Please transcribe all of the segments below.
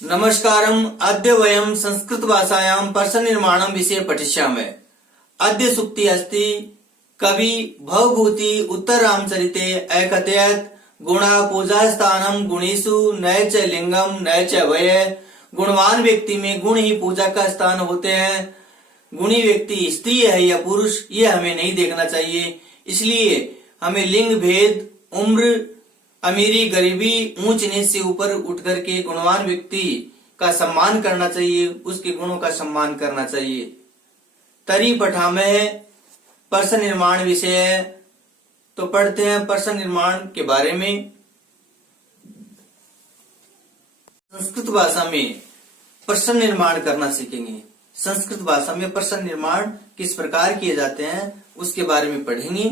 नमस्कारम। अद्य वयं संस्कृत भाषायां पर्सनिर्माणं विषये पठिष्यामः। अद्य सूक्ति अस्ति कवि भवभूति उत्तररामचरिते अकथयत् गुणा पूजास्थानम गुणेषु न च लिंगम न च वय। गुणवान व्यक्ति में गुण ही पूजा का स्थान होते हैं। गुणी व्यक्ति स्त्री है या पुरुष ये हमें नहीं देखना चाहिए। इसलिए हमें लिंग भेद, उम्र, अमीरी, गरीबी, ऊंच नीच से ऊपर उठ करके गुणवान व्यक्ति का सम्मान करना चाहिए, उसके गुणों का सम्मान करना चाहिए। तरी पठामे पर्सन निर्माण विषय। तो पढ़ते हैं पर्सन निर्माण के बारे में। संस्कृत भाषा में पर्सन निर्माण करना सीखेंगे। संस्कृत भाषा में पर्सन निर्माण किस प्रकार किए जाते हैं उसके बारे में पढ़ेंगे।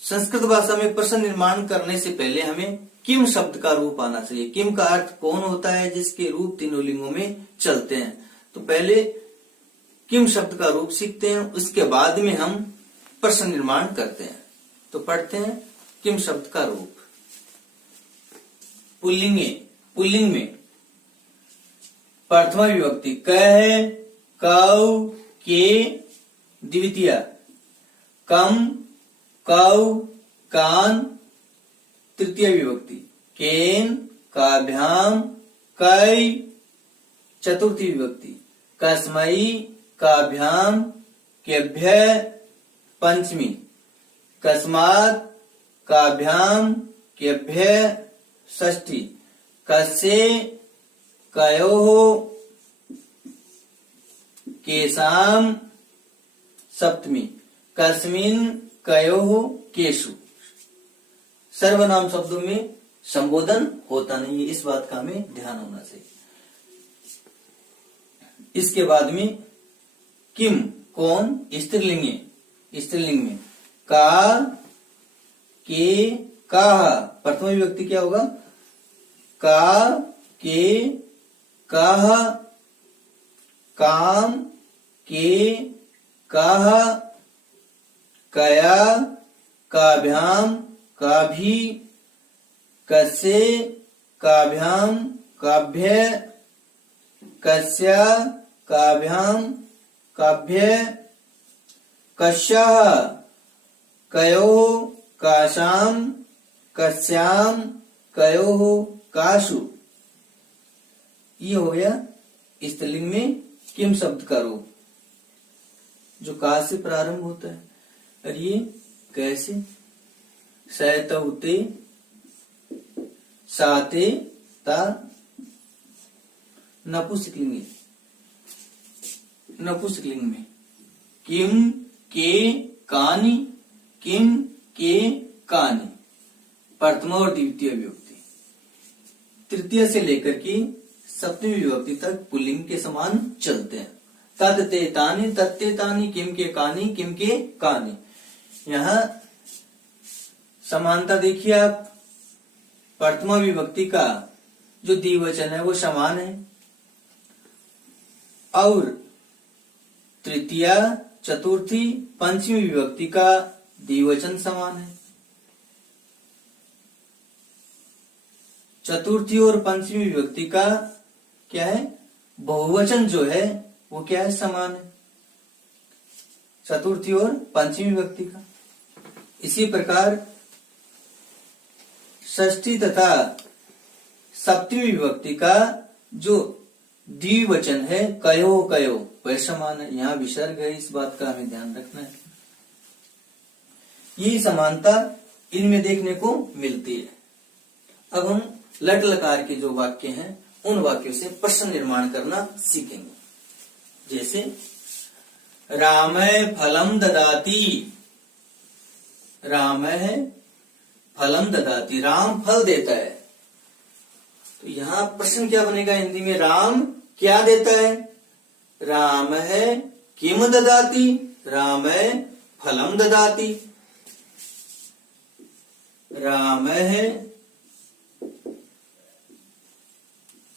संस्कृत भाषा में पर्सन निर्माण करने से पहले हमें किम शब्द का रूप आना चाहिए। किम का अर्थ कौन होता है जिसके रूप तीनों लिंगों में चलते हैं। तो पहले किम शब्द का रूप सीखते हैं, उसके बाद में हम पर्सन निर्माण करते हैं। तो पढ़ते हैं किम शब्द का रूप। पुल्लिंग में प्रथमा विभक्ति क है, कौ, के, द्वितीय कम, कौ, कान, तृतीय विभक्ति केन, काभ्याम, कै, चतुर्थी विभक्ति कस्मई, काभ्याम, केभ्य, पंचमी कस्मात्, काभ्याम, केभ्य, षष्ठी कस्य, कयोः, केशाम, सप्तमी कस्मिन्, कयोः, केशु। सर्वनाम शब्दों में संबोधन होता नहीं है, इस बात का हमें ध्यान होना चाहिए। इसके बाद में किम कौन, स्त्रीलिंग में का, के, काह। प्रथम विभक्ति क्या होगा? का, के, काह, काम, के, काह, कया, काभ्याम, काभी, कस्य, काभ्याम, काभ्य, कस्या, काभ्याम, काभ्य, कस्याः, कयोः, काशाम, कस्याम, कयोः, काशु। ये हो गया स्त्रीलिंग में किम शब्द का रूप जो का से प्रारंभ होता है। और ये कैसे सैतौते, साते, ता, नपुंसकलिंग में किम, के, कानि, किम, के, कानि प्रथमा और द्वितीय विभक्ति। तृतीय से लेकर के सप्तमी विभक्ति तक पुल्लिंग के समान चलते हैं। तत् ते तानि, तत्ते तानि, किम के कानि, किम के कानि। यहाँ समानता देखिए आप। प्रथमा विभक्ति का जो द्विवचन है वो समान है और तृतीया, चतुर्थी, पंचमी विभक्ति का द्विवचन समान है। चतुर्थी और पंचमी विभक्ति का क्या है? बहुवचन जो है वो क्या है? समान है चतुर्थी और पंचमी विभक्ति का। इसी प्रकार षष्ठी तथा सप्तमी विभक्ति का जो द्विवचन है कयो कयो वह समान है। यहाँ विसर्ग है, इस बात का हमें ध्यान रखना है। यही समानता इनमें देखने को मिलती है। अब हम लट लकार के जो वाक्य हैं उन वाक्यों से प्रश्न निर्माण करना सीखेंगे। जैसे रामः फलम ददाति। रामः फलम ददाति, राम फल देता है। तो यहाँ प्रश्न क्या बनेगा हिंदी में? राम क्या देता है? रामः किम ददाति, रामः फलम ददाति। रामः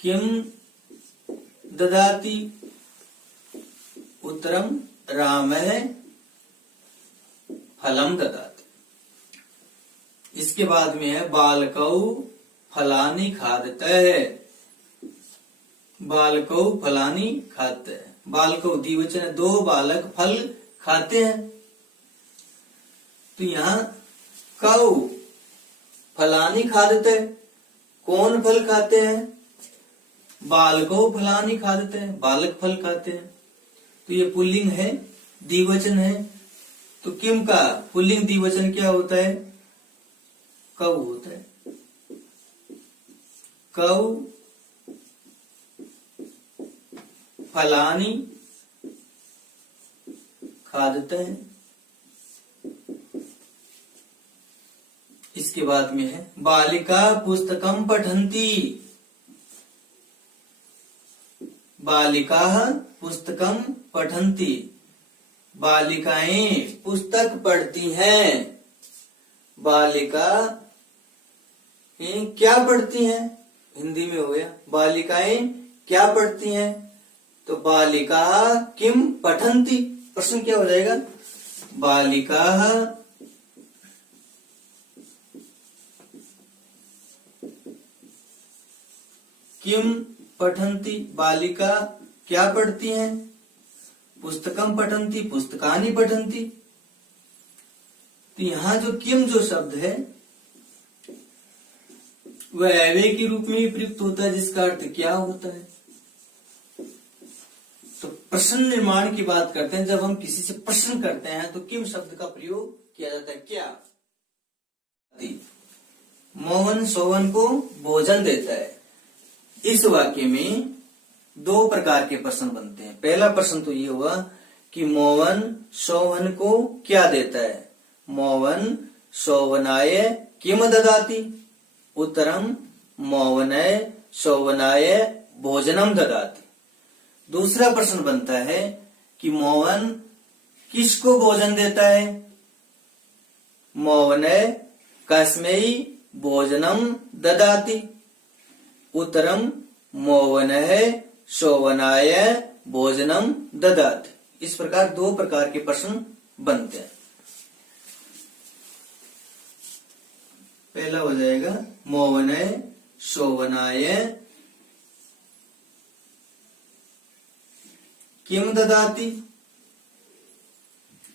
किम ददाति। उत्तरम रामः फलम ददाति। इसके बाद में है बालकौ फलानि खादतः। बालकौ फलानी खाते हैं। बालकौ द्विवचन है, 2 बालक फल खाते हैं। तो यहाँ कौ फलानी खादते, कौन फल खाते हैं? बालको फलानी खादते हैं, बालक फल खाते हैं। तो ये पुल्लिंग है, द्विवचन है। तो किम का पुल्लिंग द्विवचन क्या होता है? कौ होता है। कौ फलानी खादते हैं। इसके बाद में है बालिका पुस्तकम पठन्ति। बालिका पुस्तकम पठन्ति, बालिकाएं पुस्तक पढ़ती हैं। बालिका क्या पढ़ती हैं? हिंदी में हो गया बालिकाएं क्या पढ़ती हैं? तो बालिका किम पठन्ति, प्रश्न क्या हो जाएगा? बालिका किम पठन्ति, बालिका क्या पढ़ती हैं? पुस्तकम पठन्ति, पुस्तकानि पठन्ति। तो यहां जो किम जो शब्द है वह अव्यय के रूप में ही प्रयुक्त होता है, जिसका अर्थ क्या होता है? तो प्रश्न निर्माण की बात करते हैं। जब हम किसी से प्रश्न करते हैं तो किम शब्द का प्रयोग किया जाता है। क्या? मोहन सोहन को भोजन देता है। इस वाक्य में 2 प्रकार के प्रश्न बनते हैं। पहला प्रश्न तो ये हुआ कि मोहन सोहन को क्या देता है? मोहन सोवनाय किम ददाति? उत्तरम मोहनाय सोवनाय भोजनम ददाति। दूसरा प्रश्न बनता है कि मोहन किसको भोजन देता है? मोहनाय कस्मै भोजनम ददाति। उत्तरम मोहनः शोवनाय भोजनम ददाति। इस प्रकार 2 प्रकार के प्रश्न बनते हैं। पहला हो जाएगा मोहनः शोवनाय किम ददाति।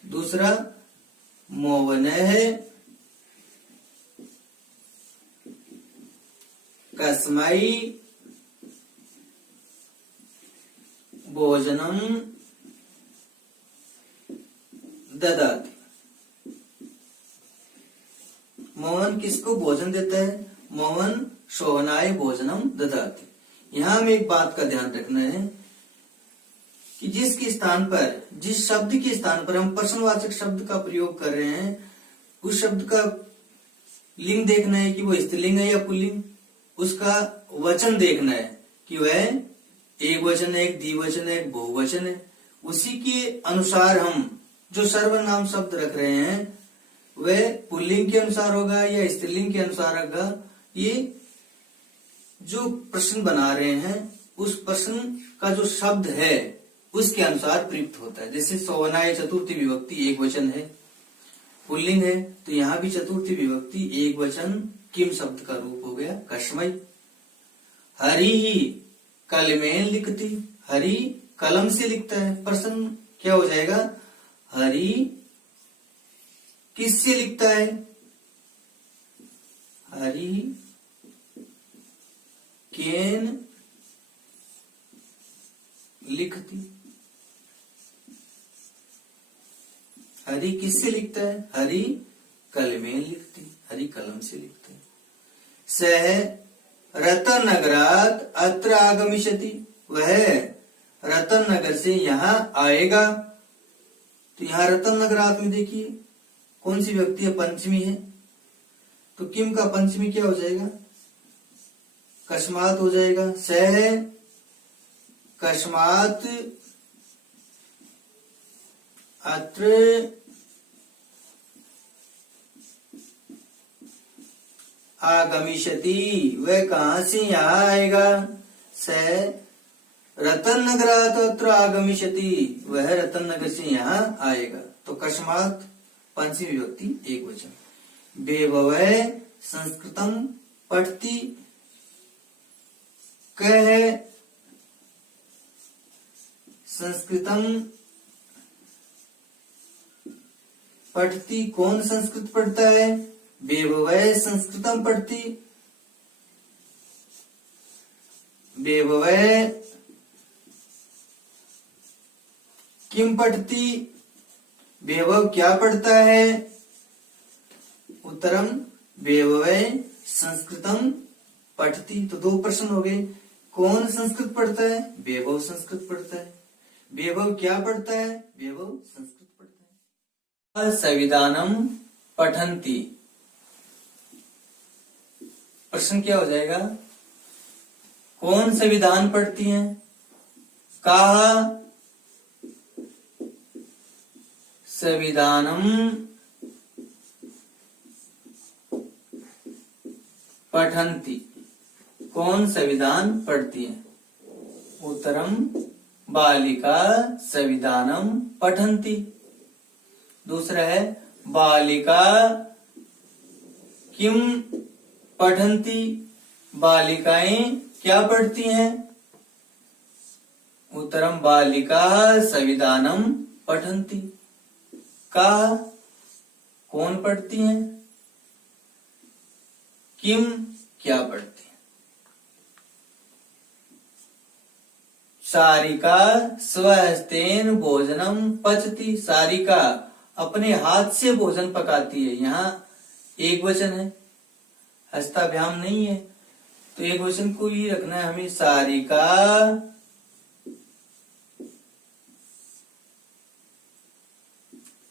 दूसरा मोहनः कस्मै भोजनम ददाति। मोहन किसको भोजन देता है? मोहन शोभनाय भोजनम ददाति। यहां में एक बात का ध्यान रखना है कि जिसके स्थान पर, जिस शब्द के स्थान पर हम प्रश्नवाचक शब्द का प्रयोग कर रहे हैं, उस शब्द का लिंग देखना है कि वो स्त्रीलिंग है या पुल्लिंग। उसका वचन देखना है कि वह एक वचन है, एक द्विवचन है, एक बहुवचन है। उसी के अनुसार हम जो सर्वनाम शब्द रख रहे हैं वह पुल्लिंग के अनुसार होगा या स्त्रीलिंग के अनुसार होगा। ये जो प्रश्न बना रहे हैं उस प्रश्न का जो शब्द है उसके अनुसार प्रयुक्त होता है। जैसे सोवनाय चतुर्थी विभक्ति एक वचन है, पुल्लिंग है, तो यहाँ भी चतुर्थी विभक्ति एक वचन किम शब्द का रूप हो गया कस्मै। हरि ही कलमें लिखती, हरि कलम से लिखता है। प्रश्न क्या हो जाएगा? हरि किससे लिखता है? हरि केन लिखती। हरि किससे लिखता है? हरि कलमें लिखती, हरि कलम से लिखता है। सह रतन नगरात अत्र आगमिष्यति, वह रतन नगर से यहाँ आएगा। तो यहाँ रतन नगरात में देखिए कौन सी व्यक्ति है? पंचमी है। तो किम का पंचमी क्या हो जाएगा? कस्मात हो जाएगा। सह कस्मात अत्र आगमिष्यति, वह कहां से यहाँ आएगा? स रतन नगरात अत्र आगमिष्यति, वह रतन नगर से यहाँ आएगा। तो कस्मात पंचमी विभक्ति एक वचन। बेभवः संस्कृतम पठति, कह संस्कृतम पठती, कौन संस्कृत पढ़ता है? बेभवय संस्कृतम पढ़ती, बेभवय किम पढ़ती, बेभव क्या पढ़ता है? उत्तरम बेभवय संस्कृतम पठती। तो दो प्रश्न हो गए, कौन संस्कृत पढ़ता है? बेभव संस्कृत पढ़ता है। बेभव क्या पढ़ता है? बेभव संस्कृत पढ़ता है। संविधानम पठन्ति, प्रश्न क्या हो जाएगा? कौन संविधान पढ़ती हैं? का संविधानम पठन्ति, कौन संविधान पढ़ती है? उत्तरम बालिका संविधानम पठन्ति। दूसरा है बालिका किम पठन्ति, बालिकाएं क्या पढ़ती हैं? उत्तरम बालिका संविधानम पठन्ति। का कौन पढ़ती हैं? किम क्या पढ़ती है? सारिका स्वहस्तेन भोजनम पचती, सारिका अपने हाथ से भोजन पकाती है। यहाँ एक वचन है, हस्ताभ्याम नहीं है, तो एक वचन को ही रखना है हमें। सारिका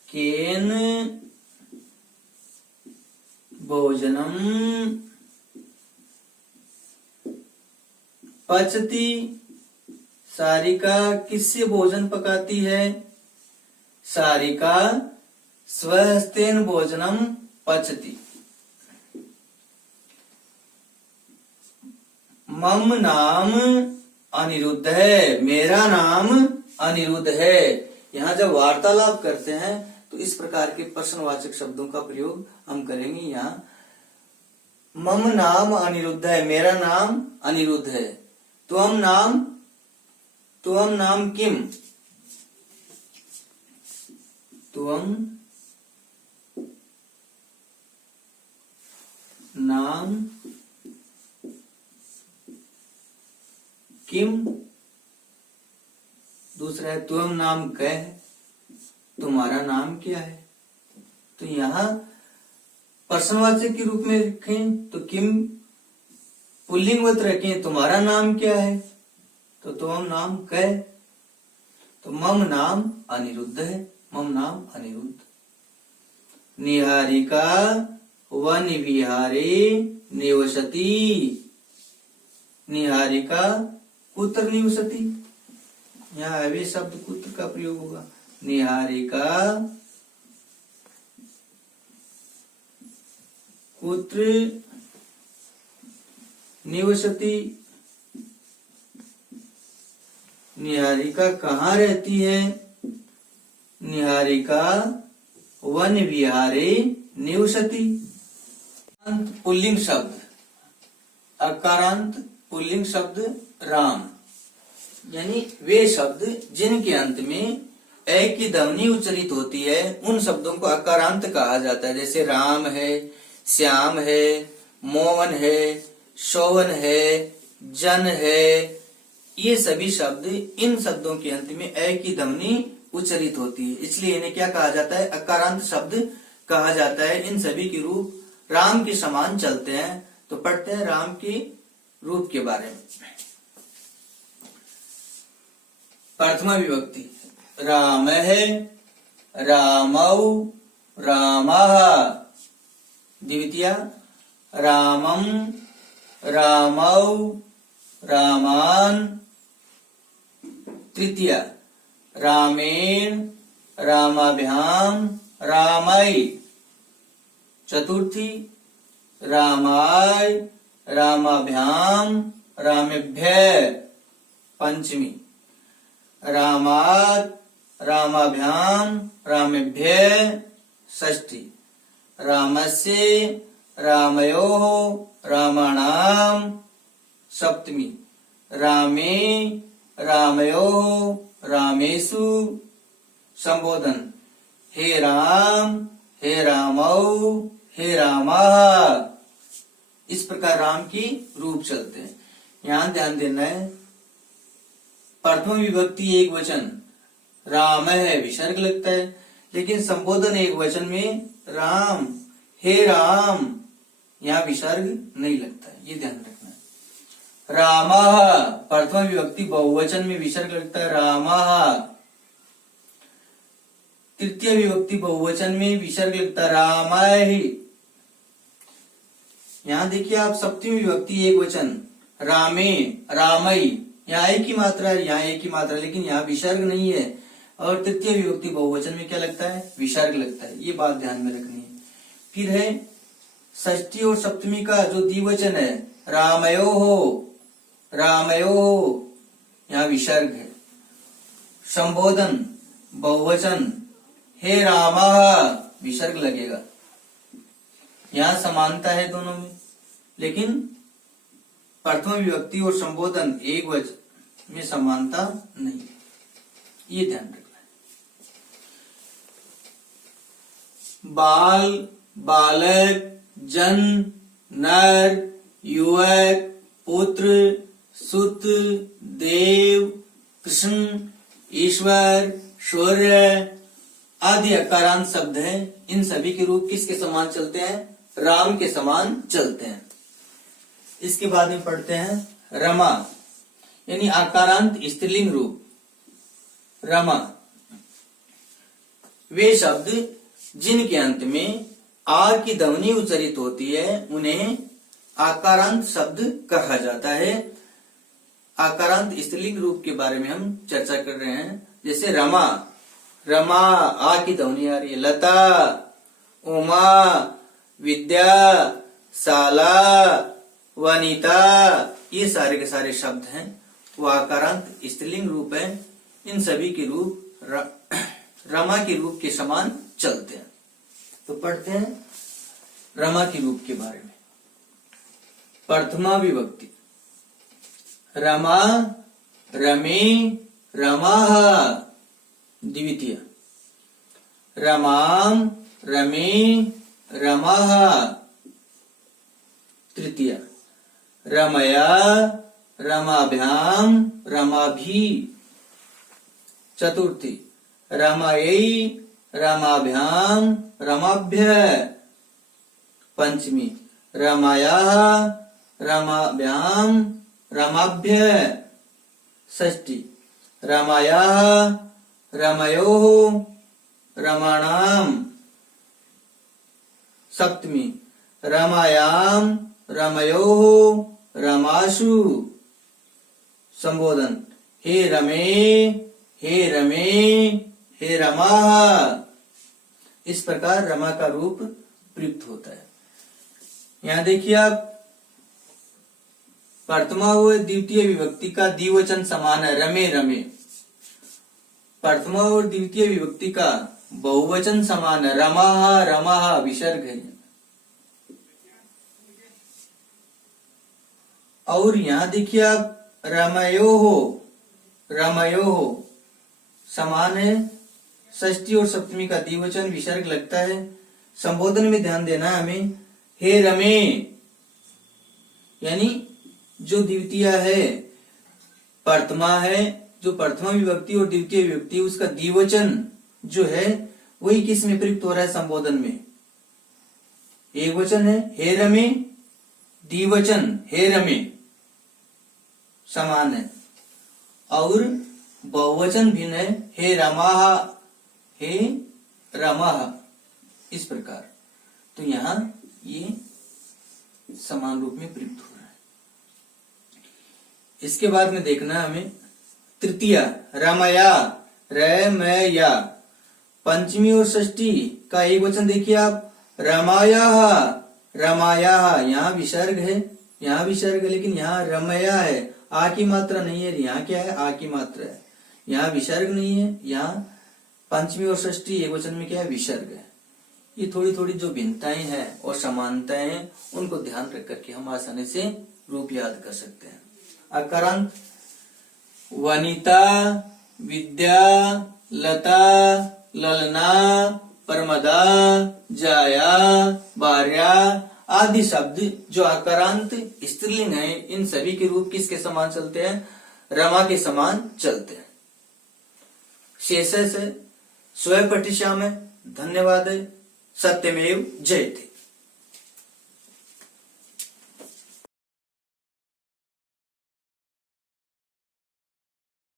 केन भोजनम पचती, सारिका किससे भोजन पकाती है? सारिका स्वहस्तेन भोजनम पचती। मम नाम अनिरुद्ध है, मेरा नाम अनिरुद्ध है। यहाँ जब वार्तालाप करते हैं तो इस प्रकार के प्रश्नवाचक शब्दों का प्रयोग हम करेंगे। यहाँ मम नाम अनिरुद्ध है, मेरा नाम अनिरुद्ध है। त्वम नाम किम, त्वम नाम किम। दूसरा है त्वम नाम कह, तुम्हारा नाम क्या है? तो यहाँ प्रश्नवाचक के रूप में रखें तो किम पुल्लिंगवत रखें, तुम्हारा नाम क्या है? तो त्वम नाम कह। तो मम नाम अनिरुद्ध है, मम नाम अनिरुद्ध। निहारिका वन विहारे निवसती, निहारिका कुत्र निवसती, यहाँ अव्यय शब्द कुत्र का प्रयोग होगा। निहारिका कुत्र निवसती, निहारिका कहाँ रहती है? निहारिका वन विहारे निवसती। पुल्लिंग शब्द, अकारांत पुल्लिंग शब्द राम, यानी वे शब्द जिनके अंत में ए की ध्वनि उच्चारित होती है उन शब्दों को अकारांत कहा जाता है। जैसे राम है, श्याम है, मोहन है, शोभन है, जन है, ये सभी शब्द, इन शब्दों के अंत में ए की ध्वनि उच्चारित होती है, इसलिए इन्हें क्या कहा जाता है? अकारांत शब्द कहा जाता है। इन सभी के रूप राम के समान चलते हैं। तो पढ़ते हैं राम के रूप के बारे में। प्रथमा विभक्ति राम है, रामौ, रामः। द्वितीया रामम, रामौ, रामान। तृतीया रामेण, रामाभ्याम, रामै। चतुर्थी रामाय, रामाभ्याम, रामेभ्य। पंचमी रामात्, रामाभ्याम, रामेभ्य। षष्ठी रामस्य, रामयोः, रामाणाम्। सप्तमी रामे, रामयोः, रामेषु संबोधन हे राम, हे रामौ, हे रामः। इस प्रकार राम की रूप चलते हैं। यहां ध्यान देना है, प्रथम विभक्ति एक वचन राम है विसर्ग लगता है, लेकिन संबोधन एक वचन में राम, हे राम, यहाँ विसर्ग नहीं लगता है, ये ध्यान रखना है। रामः प्रथम विभक्ति बहुवचन में विसर्ग लगता है रामः। तृतीय विभक्ति बहुवचन में विसर्ग लगता है रामाय। यहाँ देखिए आप, सप्तमी विभक्ति एक वचन रामे, रामई, यहाँ एक ही मात्रा है, यहाँ एक ही मात्रा है, लेकिन यहाँ विसर्ग नहीं है। और तृतीय विभक्ति बहुवचन में क्या लगता है? विसर्ग लगता है। ये बात ध्यान में रखनी है। फिर है षष्ठी और सप्तमी का जो द्विवचन है रामयोः, रामयोः, यहाँ विसर्ग है। संबोधन बहुवचन हे रामः, विसर्ग लगेगा। यहाँ समानता है दोनों में, लेकिन प्रथम विभक्ति और संबोधन एक वचन में समानता नहीं है, ये ध्यान रखना है। बाल, बालक, जन, नर, युवक, पुत्र, सुत, देव, कृष्ण, ईश्वर, सूर्य आदि अकारांत शब्द हैं। इन सभी के रूप किसके समान चलते हैं? राम के समान चलते हैं। इसके बाद में पढ़ते हैं रमा, यानी आकारांत स्त्रीलिंग रूप रमा। वे शब्द जिनके अंत में आ की ध्वनि उच्चारित होती है उन्हें आकारांत शब्द कहा जाता है। आकारांत स्त्रीलिंग रूप के बारे में हम चर्चा कर रहे हैं। जैसे रमा, रमा आ की ध्वनि आ रही है। लता, उमा, विद्या, शाला, वनिता, ये सारे के सारे शब्द हैं वो आकारांत स्त्रीलिंग रूप है। इन सभी के रूप रमा के रूप के समान चलते हैं। तो पढ़ते हैं रमा के रूप के बारे में। प्रथमा विभक्ति रमा, रमे, रमाः। द्वितीय रमाम, रमे, रमाः। तृतीय रमया, रमाभ्याम, रमाभि। चतुर्थी रमयै, रमाभ्याम, रमाभ्य। पंचमी रमायाः, रमाभ्याम, रमाभ्य। षष्ठी रमायाः, रमयोः, रमाणाम्। सप्तमी रमायाम, रमयोः, रमाशु। संबोधन हे रमे, हे रमे, हे रमाः। इस प्रकार रमा का रूप प्रयुक्त होता है। यहाँ देखिए आप, प्रथमा व द्वितीय विभक्ति का द्विवचन समान है रमे, रमे। प्रथमा और द्वितीय विभक्ति का बहुवचन समान है रमाः, रमाः, विसर्ग है। और यहाँ देखिए आप, रमयोः, रमयोः समान है। षष्ठी और सप्तमी का द्विवचन विसर्ग लगता है। संबोधन में ध्यान देना है हमें। हे रमे, यानी जो द्वितीय है, प्रथमा है, जो प्रथमा विभक्ति और द्वितीय विभक्ति उसका द्विवचन जो है वही किस में प्रयुक्त हो रहा है? संबोधन में। एक वचन है हे रमे, द्विवचन हे रमे समान है, और बहुवचन भिन्न है हे रमाः, हे रमाः। इस प्रकार तो यहाँ ये समान रूप में प्रयुक्त हो रहा है। इसके बाद में देखना हमें तृतीया रमया, रमया। पंचमी और षष्ठी का एक वचन देखिए आप, रमायाः, रमायाः। यहाँ विसर्ग है, यहाँ विसर्ग है, लेकिन यहाँ रमया है, आ की मात्रा नहीं है। यहाँ क्या है? आ की मात्रा है। यहाँ विसर्ग नहीं है। यहाँ पंचमी और षष्ठी एक वचन में क्या है? विसर्ग है। ये थोड़ी थोड़ी जो भिन्नताएं हैं और समानताएं हैं उनको ध्यान रख करके हम आसानी से रूप याद कर सकते हैं। आकारांत वनिता, विद्या, लता, ललना, प्रमदा, जाया, भार्या आदि शब्द जो आकारांत स्त्रीलिंग है, इन सभी के रूप किसके समान चलते हैं? रमा के समान चलते हैं। शेष से स्वयं पठिष्यामि। धन्यवाद। सत्यमेव जयते।